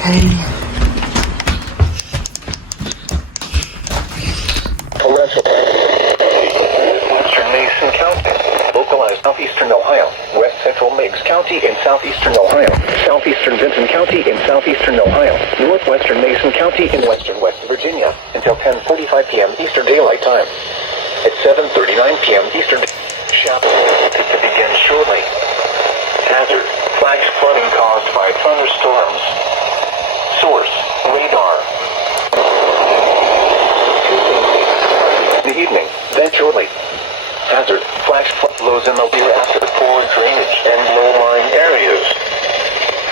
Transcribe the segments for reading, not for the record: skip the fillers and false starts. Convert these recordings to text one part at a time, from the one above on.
Okay. Western Mason County, localized southeastern Ohio, west central Meigs County in southeastern Ohio, southeastern Vinton County in southeastern Ohio, northwestern Mason County in western West Virginia, until 10:45 p.m. Eastern Daylight Time. At 7:39 p.m. Eastern, shower to begin shortly. Hazard: flash flooding caused by thunderstorms. Source: radar. The evening, then shortly. Hazard: flash flows in the year after poor drainage and low-lying areas.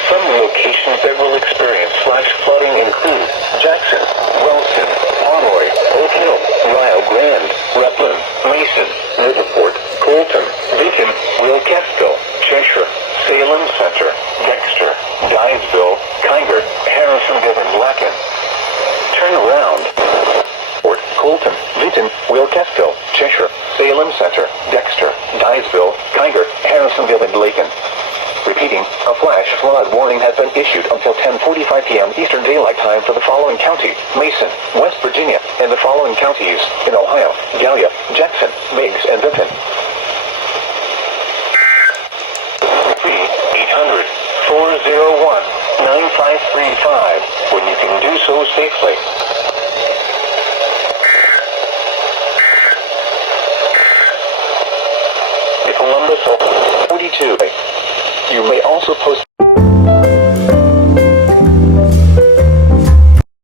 Some locations that will experience flash flooding include Jackson, Wellston, Alroy, Oak Hill, Rio Grande, Rutland, Mason, Riverport, Colton, Beacon, Wilkesville, Cheshire, Salem Center, Dexter, Dyersville, Kinder, Harrisonville, and Blacken. Turn around. Fort Colton, Vinton, Wilkesville, Cheshire, Salem Center, Dexter, Dyersville, Kinder, Harrisonville, and Lakin. Repeating, a flash flood warning has been issued until 10:45 p.m. Eastern Daylight Time for the following counties: Mason, West Virginia, and the following counties in Ohio: Gallia, Jackson, Meigs, and Vinton. 800-401-9535 when you can do so safely. Columbus, 42. You may also post